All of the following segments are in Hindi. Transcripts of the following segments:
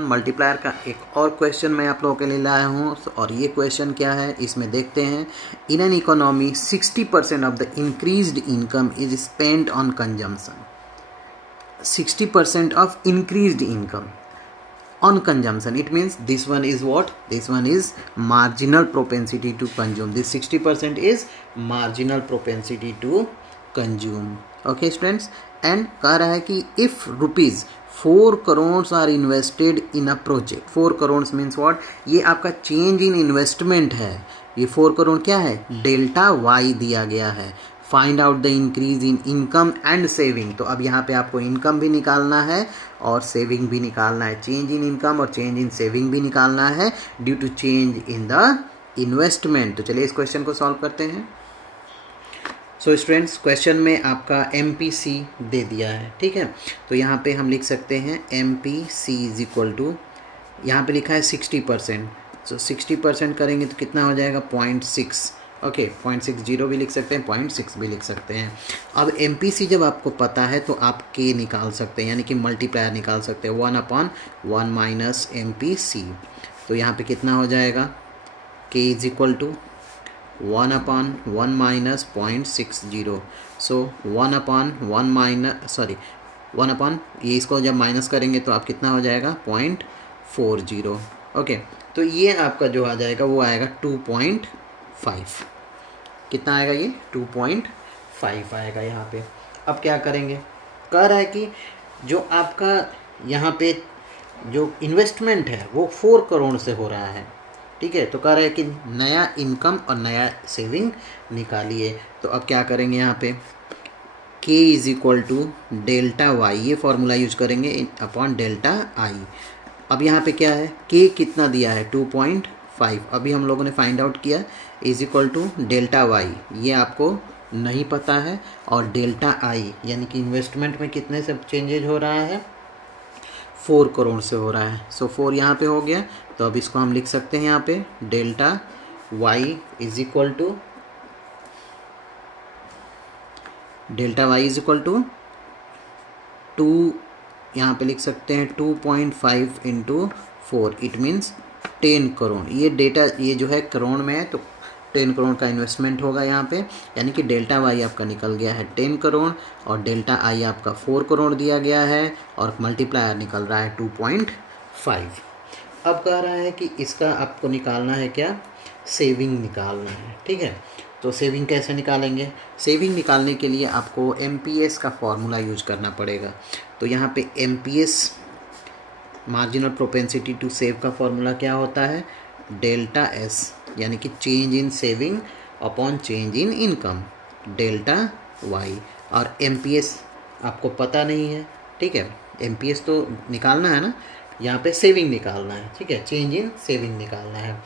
मल्टीप्लायर का एक और क्वेश्चन मैं आप लोगों के लिए लाया हूँ और ये क्वेश्चन क्या है इसमें देखते हैं। In an economy 60% of the increased income is spent on consumption. 60% of increased income on consumption, it means this one is what, this one is marginal propensity to consume. This 60% is marginal propensity to consume. Okay students, and कह रहा है कि if rupees 4 crores are invested in a project, 4 crores means what, ये आपका change in investment है। ये 4 करोड़ क्या है, डेल्टा वाई दिया गया है। Find out the increase in income and saving. तो अब यहाँ पे आपको इनकम भी निकालना है और सेविंग भी निकालना है। चेंज इन इनकम और चेंज इन सेविंग भी निकालना है due to change in the investment. तो चलिए इस क्वेश्चन को सॉल्व करते हैं। सो स्टूडेंट्स, क्वेश्चन में आपका MPC दे दिया है, ठीक है। तो यहाँ पे हम लिख सकते हैं MPC इज इक्वल टू, यहाँ पे लिखा है 60%। सो 60% करेंगे तो कितना हो जाएगा, 0.6। ओके, 0.60 भी लिख सकते हैं, 0.6 भी लिख सकते हैं। अब MPC जब आपको पता है तो आप K निकाल सकते हैं, यानी कि मल्टीप्लायर निकाल सकते हैं, 1/1 माइनस MPC। तो यहाँ पे कितना हो जाएगा, K is equal to 1/1 minus 0.60। So 1/1 minus 1 ये इसको जब माइनस करेंगे तो आप कितना हो जाएगा, 0.40। ओके, तो ये आपका जो आ जाएगा वो आएगा 2.5। कितना आएगा ये, 2.5 आएगा यहाँ पे। अब क्या करेंगे, कह रहा है कि जो आपका यहाँ पे जो इन्वेस्टमेंट है वो 4 करोड़ से हो रहा है, ठीक है। तो कह रहा है कि नया इनकम और नया सेविंग निकालिए। तो अब क्या करेंगे, यहाँ पे K is equal to delta Y, ये फॉर्मूला यूज करेंगे अपॉन डेल्टा आई। अब यहाँ पे क्या है, K कितना दिया है, 2.5। अभी हम लोगों ने फाइंड आउट किया, is equal to delta Y, ये आपको नहीं पता है, और डेल्टा आई यानी कि इन्वेस्टमेंट में कितने से चेंजेज हो रहा है, 4 करोड़ से हो रहा है। सो 4 यहाँ पे हो गया। तो अब इसको हम लिख सकते हैं यहाँ पे delta Y is equal to, delta Y is equal to 2, यहाँ पे लिख सकते हैं 2.5 इंटू 4, इट मीन्स 10 करोड़। ये डेटा ये जो है करोड़ में है, तो 10 करोड़ का इन्वेस्टमेंट होगा यहाँ पे, यानी कि डेल्टा वाई आपका निकल गया है 10 करोड़ और डेल्टा आई आपका 4 करोड़ दिया गया है और मल्टीप्लायर निकल रहा है 2.5। अब कह रहा है कि इसका आपको निकालना है क्या, सेविंग निकालना है, ठीक है। तो सेविंग कैसे निकालेंगे, सेविंग निकालने के लिए आपको MPS का फॉर्मूला यूज करना पड़ेगा। तो यहाँ पे MPS marginal propensity to save का फॉर्मूला क्या होता है, डेल्टा S, यानी कि change in saving upon change in income, delta Y. और MPS आपको पता नहीं है, ठीक है। MPS तो निकालना है ना, यहाँ पे सेविंग निकालना है, ठीक है, चेंज इन सेविंग निकालना है।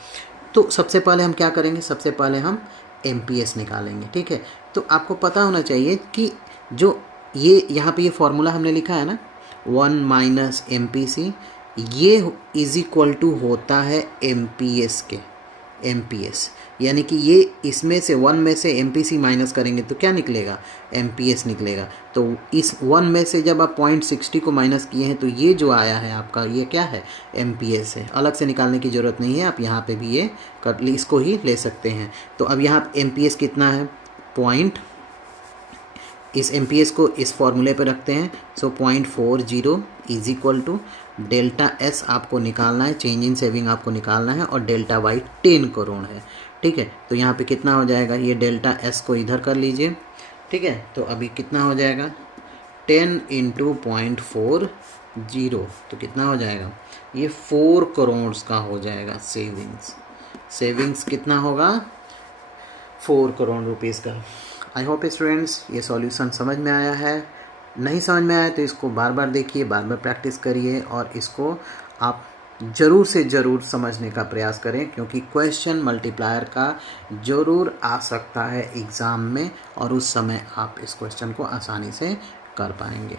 तो सबसे पहले हम क्या करेंगे, सबसे पहले हम MPS निकालेंगे, ठीक है। तो आपको पता होना चाहिए कि जो ये यहाँ पे ये फॉर्मूला हमने लिखा है ना, 1 माइनस MPC, ये इज इक्वल टू होता है MPS के, MPS यानी कि ये इसमें से 1 में से MPC माइनस करेंगे तो क्या निकलेगा, MPS निकलेगा। तो इस 1 में से जब आप 0.60 को माइनस किए हैं तो ये जो आया है आपका, ये क्या है, MPS है। अलग से निकालने की ज़रूरत नहीं है, आप यहाँ पे भी ये इसको ही ले सकते हैं। तो अब यहाँ MPS कितना है, पॉइंट, इस MPS को इस फॉर्मूले पे रखते हैं। So 0.40 is equal to delta S आपको निकालना है, चेंज इन सेविंग आपको निकालना है, और डेल्टा वाई 10 करोड़ है, ठीक है। तो यहाँ पे कितना हो जाएगा, ये डेल्टा S को इधर कर लीजिए, ठीक है। तो अभी कितना हो जाएगा, 10 इंटू 0.40, तो कितना हो जाएगा, ये 4 करोड़ का हो जाएगा सेविंग्स। सेविंग्स कितना होगा, 4 करोड़ रुपीज़ का। आई होप स्टूडेंट्स ये सॉल्यूशन समझ में आया है। नहीं समझ में आया तो इसको बार बार देखिए, बार बार प्रैक्टिस करिए और इसको आप ज़रूर से ज़रूर समझने का प्रयास करें, क्योंकि क्वेश्चन मल्टीप्लायर का ज़रूर आ सकता है एग्ज़ाम में और उस समय आप इस क्वेश्चन को आसानी से कर पाएंगे।